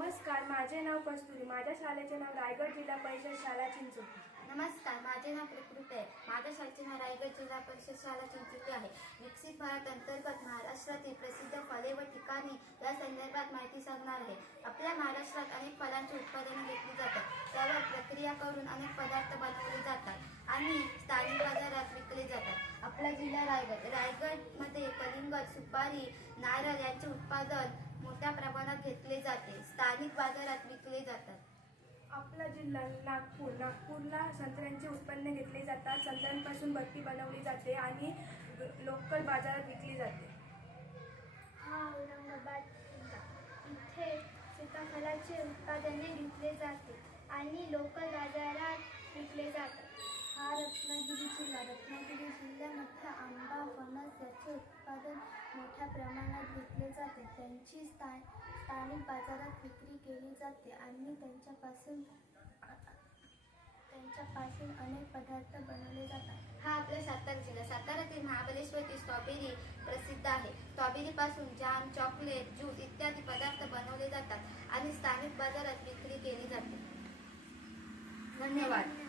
नमस्कार, माझे नाव कस्तुरी. माझ्या शाळेचे नाव रायगड जिल्हा परिषद शाळा चिंचोली. नमस्कार, माझे नाव प्रकृती आहे. माझ्या शाळेचे नाव रायगड जिल्हा परिषद शाळा चिंचोली आहे. विकसित भारत अंतर्गत महाराष्ट्रातील प्रसिद्ध फळे व ठिकाणे या संदर्भात माहिती सांगणार आहे. आपल्या महाराष्ट्रात अनेक फळांची उत्पादने घेतली जातात. त्यावर प्रक्रिया करून अनेक पदार्थ बनवले जातात आणि स्थानिक बाजारात विकले जातात. आपला जिल्हा रायगडमध्ये कलिंगड, सुपारी, नारळ यांचे उत्पादन मोठ्या प्रमाणात घेतले जाते. स्थानिक बाजारात विकले जातात. आपला जिल्हा नागपूरला संत्र्यांचे उत्पन्न घेतले जातात. संत्र्यांपासून बर्फी बनवली जाते आणि लोकल बाजारात विकली जाते. हा औरंगाबाद जिल्हा. इथे सीताफळाचे उत्पादने घेतले जाते आणि लोकल बाजारात विकले जातात. हा रत्नागिरी जिल्हा. रत्नागिरी जिल्ह्यामध्ये आंबा, फणस याचे उत्पादन मोठ्या प्रमाणात घेतले जाते. त्यांची स्थानिक बाजारात विक्री केली जाते आणि त्यांच्यापासून अनेक पदार्थ बनवले जातात. हा आपला सातारा जिल्हा. साताऱ्यातील महाबळेश्वरची स्ट्रॉबेरी प्रसिद्ध आहे. स्ट्रॉबेरीपासून जाम, चॉकलेट, ज्यूस इत्यादी पदार्थ बनवले जातात आणि स्थानिक बाजारात विक्री केली जाते. धन्यवाद.